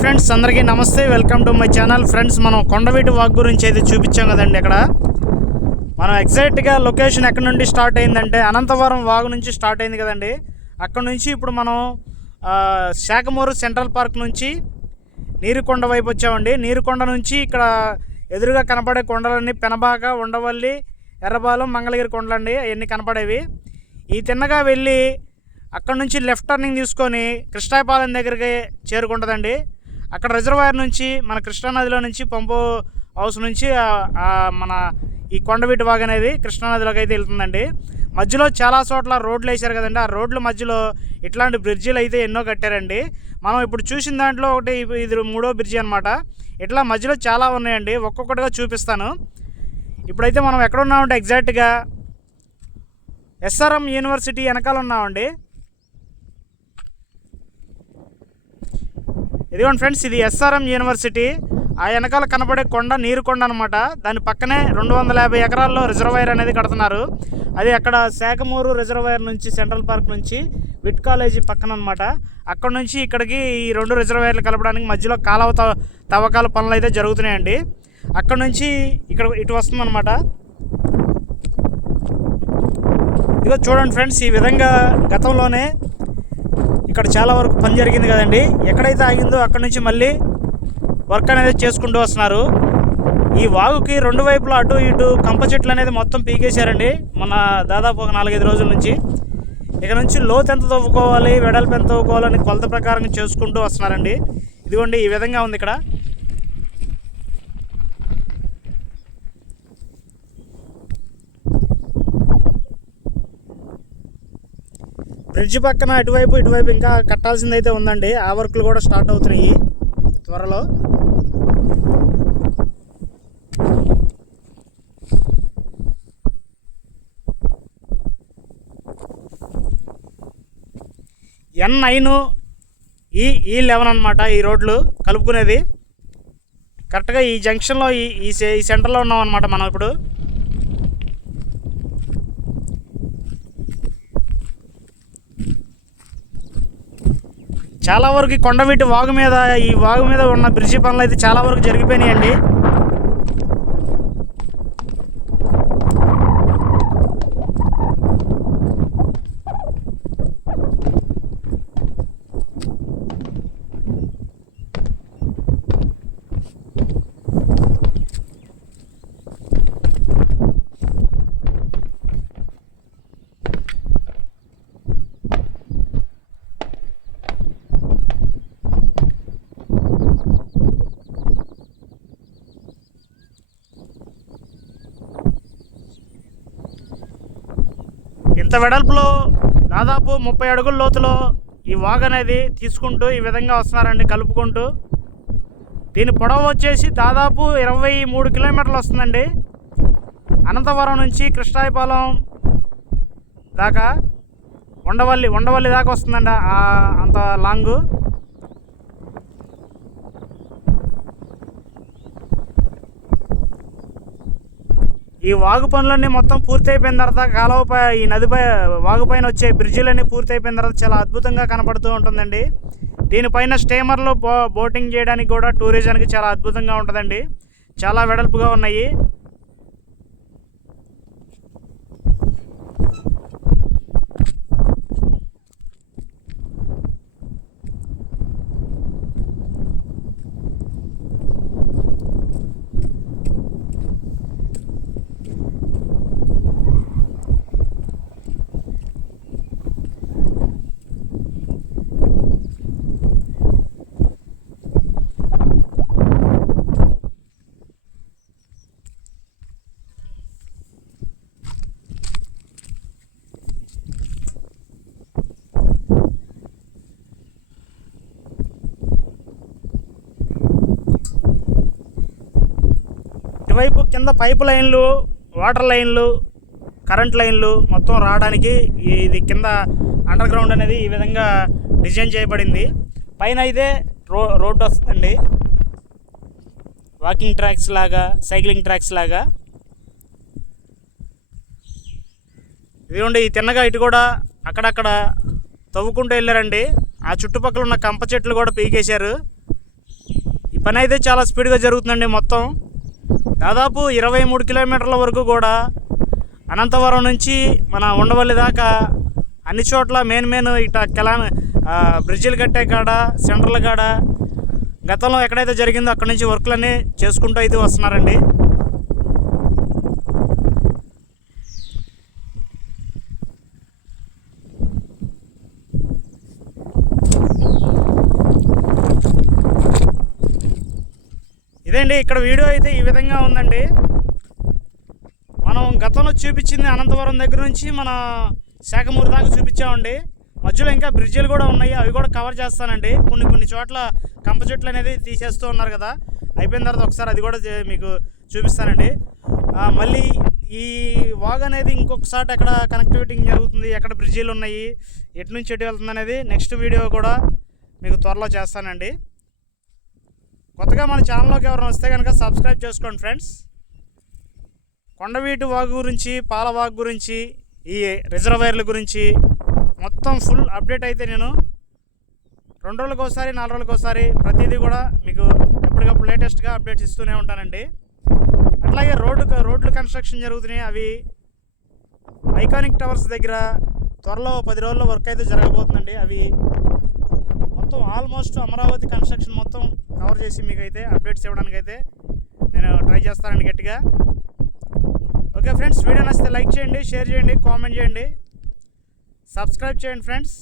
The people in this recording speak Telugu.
ఫ్రెండ్స్ అందరికీ నమస్తే. Welcome to my channel. Friends మనం కొండవీటి వాక్ గురించి అయితే చూపించాం కదండి ఇక్కడ మనం ఎగ్జాక్ట్గా లొకేషన్ ఎక్కడి నుండి స్టార్ట్ అయిందంటే అనంతవరం వాగు నుంచి స్టార్ట్ అయింది కదండి. అక్కడ నుంచి ఇప్పుడు మనం శాఖమూరు సెంట్రల్ పార్క్ నుంచి నీరుకొండ వైపు వచ్చామండి. నీరుకొండ నుంచి ఇక్కడ ఎదురుగా కనపడే కొండలన్నీ పెనబాక ఉండవల్లి ఎర్రబాలెం మంగళగిరి కొండలండి. అవన్నీ కనపడేవి. ఈ తిన్నగా వెళ్ళి అక్కడ నుంచి లెఫ్ట్ టర్నింగ్ తీసుకొని కృష్ణాపాలెం దగ్గరికి చేరుకుంటుందండి. అక్కడ రిజర్వాయర్ నుంచి మన కృష్ణానదిలో నుంచి పంపు హౌస్ నుంచి మన ఈ కొండవీటి వాగ్ అనేది కృష్ణానదిలోకి అయితే వెళ్తుందండి. మధ్యలో చాలా చోట్ల రోడ్లు వేశారు కదండి. ఆ రోడ్ల మధ్యలో ఇట్లాంటి బ్రిడ్జిలు అయితే ఎన్నో కట్టారండి. మనం ఇప్పుడు చూసిన దాంట్లో ఒకటి ఇది- ఇది మూడో బ్రిడ్జి అనమాట ఇట్లా మధ్యలో చాలా ఉన్నాయండి. ఒక్కొక్కటిగా చూపిస్తాను. ఇప్పుడైతే మనం ఎక్కడ ఉన్నామంటే ఎగ్జాక్ట్గా ఎస్ఆర్ఎం యూనివర్సిటీ వెనకాల ఉన్నామండి. ఇదిగోండి ఫ్రెండ్స్ ఇది ఎస్ఆర్ఎం యూనివర్సిటీ. ఆ వెనకాల కనబడే కొండ నీరు కొండ అనమాట దాని పక్కనే రెండు వందల యాభై ఎకరాల్లో రిజర్వాయర్ అనేది కడుతున్నారు. అది అక్కడ శాఖమూరు రిజర్వాయర్ నుంచి సెంట్రల్ పార్క్ నుంచి విట్ కాలేజీ పక్కన అనమాట అక్కడ నుంచి ఇక్కడికి ఈ రెండు రిజర్వాయర్లు కలపడానికి మధ్యలో కాలువ తవ తవ్వకాల పనులు అయితే జరుగుతున్నాయండి. అక్కడ నుంచి ఇక్కడ ఇటు వస్తుందన్నమాట ఇదిగో చూడండి ఫ్రెండ్స్ ఈ విధంగా గతంలోనే ఇక్కడ చాలా వరకు పని జరిగింది కదండి. ఎక్కడైతే ఆగిందో అక్కడ నుంచి మళ్ళీ వర్క్ అనేది చేసుకుంటూ వస్తున్నారు. ఈ వాగుకి రెండు వైపులా అటు ఇటు కంప చెట్లు అనేది మొత్తం పీకేశారండి. మన దాదాపు ఒక నాలుగైదు రోజుల నుంచి. ఇక నుంచి లోతు ఎంత తవ్వుకోవాలి వెడల్పు ఎంత తవ్వుకోవాలని కొలత ప్రకారం చేసుకుంటూ వస్తున్నారండి. ఇదిగోండి ఈ విధంగా ఉంది ఇక్కడ. బ్రిడ్జ్ పక్కన అటువైపు ఇటువైపు ఇంకా కట్టాల్సింది అయితే ఉందండి. ఆ వర్క్లు కూడా స్టార్ట్ అవుతున్నాయి. త్వరలో. ఎన్ నైన్ ఈ ఈ లెవెన్ అనమాట ఈ రోడ్లు కలుపుకునేది. కరెక్ట్గా ఈ జంక్షన్లో ఈ ఈ సె- ఈ సెంటర్లో ఉన్నాం అనమాట మనం ఇప్పుడు. చాలా వరకు కొండవీటి వాగు మీద ఈ వాగు మీద ఉన్న బ్రిడ్జి పనులు అయితే చాలా వరకు జరిగిపోయినాయండి. ఇంత వెడల్పులో దాదాపు ముప్పై అడుగుల లోతులో ఈ వాగ్ అనేది తీసుకుంటూ ఈ విధంగా వస్తున్నారండి కలుపుకుంటూ. దీని పొడవు వచ్చేసి దాదాపు ఇరవై మూడు కిలోమీటర్లు వస్తుందండి. అనంతవరం నుంచి కృష్ణాయపాలెం దాకా ఉండవల్లి ఉండవల్లి దాకా వస్తుందండి అంత లాంగు. ఈ వాగు పనులన్నీ మొత్తం పూర్తి అయిపోయిన తర్వాత కాలువపై ఈ నదిపై వాగుపైన వచ్చే బ్రిడ్జిలన్నీ పూర్తి అయిపోయిన తర్వాత చాలా అద్భుతంగా కనపడుతూ ఉంటుందండి. దీనిపైన స్టీమర్లు బో బోటింగ్ చేయడానికి కూడా టూరిజానికి చాలా అద్భుతంగా ఉంటుందండి. చాలా వెడల్పుగా ఉన్నాయి. ఇటువైపు కింద పైప్ లైన్లు వాటర్ లైన్లు కరెంట్ లైన్లు మొత్తం రావడానికి ఇది కింద అండర్ గ్రౌండ్ అనేది ఈ విధంగా డిజైన్ చేయబడింది. పైన అయితే రో రోడ్డు వస్తుందండి. వాకింగ్ ట్రాక్స్ లాగా సైక్లింగ్ ట్రాక్స్ లాగా. ఇదిగోండి ఈ తిన్నగా ఇటు కూడా అక్కడక్కడ తవ్వుకుంటూ వెళ్ళారండి. ఆ చుట్టుపక్కల ఉన్న కంప చెట్లు కూడా పీకేశారు. పని అయితే చాలా స్పీడ్గా జరుగుతుందండి మొత్తం. దాదాపు ఇరవై మూడు కిలోమీటర్ల వరకు కూడా అనంతవరం నుంచి మన ఉండవల్లి దాకా అన్ని చోట్ల మెయిన్ మెయిన్ ఇట కెలా బ్రిడ్జిలు కట్టే కాడ సెంటర్ల కాడ గతంలో ఎక్కడైతే జరిగిందో అక్కడ నుంచి వర్క్లన్నీ చేసుకుంటూ అయితే వస్తున్నారండి. అండి ఇక్కడ వీడియో అయితే ఈ విధంగా ఉందండి. మనం గతంలో చూపించింది అనంతవరం దగ్గర నుంచి మన శాఖమూరి దాకా చూపించామండి. మధ్యలో ఇంకా బ్రిడ్జిలు కూడా ఉన్నాయి అవి కూడా కవర్ చేస్తానండి. కొన్ని కొన్ని చోట్ల కంప చెట్లు అనేది తీసేస్తూ ఉన్నారు కదా. అయిపోయిన తర్వాత ఒకసారి అది కూడా చే- మీకు చూపిస్తానండి. మళ్ళీ ఈ వాగ్ అనేది ఇంకొకసారి ఎక్కడ కనెక్టివిటీ జరుగుతుంది ఎక్కడ బ్రిడ్జిలు ఉన్నాయి ఎటు నుంచి ఎటు వెళ్తుంది అనేది నెక్స్ట్ వీడియో కూడా మీకు త్వరలో చేస్తానండి. కొత్తగా మన ఛానల్లోకి ఎవరైనా వస్తే కనుక సబ్స్క్రైబ్ చేసుకోండి ఫ్రెండ్స్. కొండవీటి వాగు గురించి పాల వాగు గురించి ఈ రిజర్వాయర్ల గురించి మొత్తం ఫుల్ అప్డేట్ అయితే నేను రెండు రోజులకు ఒకసారి నాలుగు రోజులకు ఒకసారి ప్రతిదీ కూడా మీకు ఎప్పటికప్పుడు లేటెస్ట్గా అప్డేట్స్ ఇస్తూనే ఉంటానండి. అట్లాగే రోడ్డు రోడ్లు కన్స్ట్రక్షన్ జరుగుతున్నాయి. అవి ఐకానిక్ టవర్స్ దగ్గర త్వరలో పది రోజుల్లో వర్క్ అయితే జరగబోతుందండి. అవి మొత్తం ఆల్మోస్ట్ అమరావతి కన్స్ట్రక్షన్ మొత్తం కవర్ చేసి మీకు అయితే అప్డేట్స్ ఇవ్వడానికి అయితే నేను ట్రై చేస్తానండి గట్టిగా. ఓకే ఫ్రెండ్స్ వీడియో నచ్చితే లైక్ చేయండి షేర్ చేయండి కామెంట్ చేయండి. సబ్స్క్రైబ్ చేయండి ఫ్రెండ్స్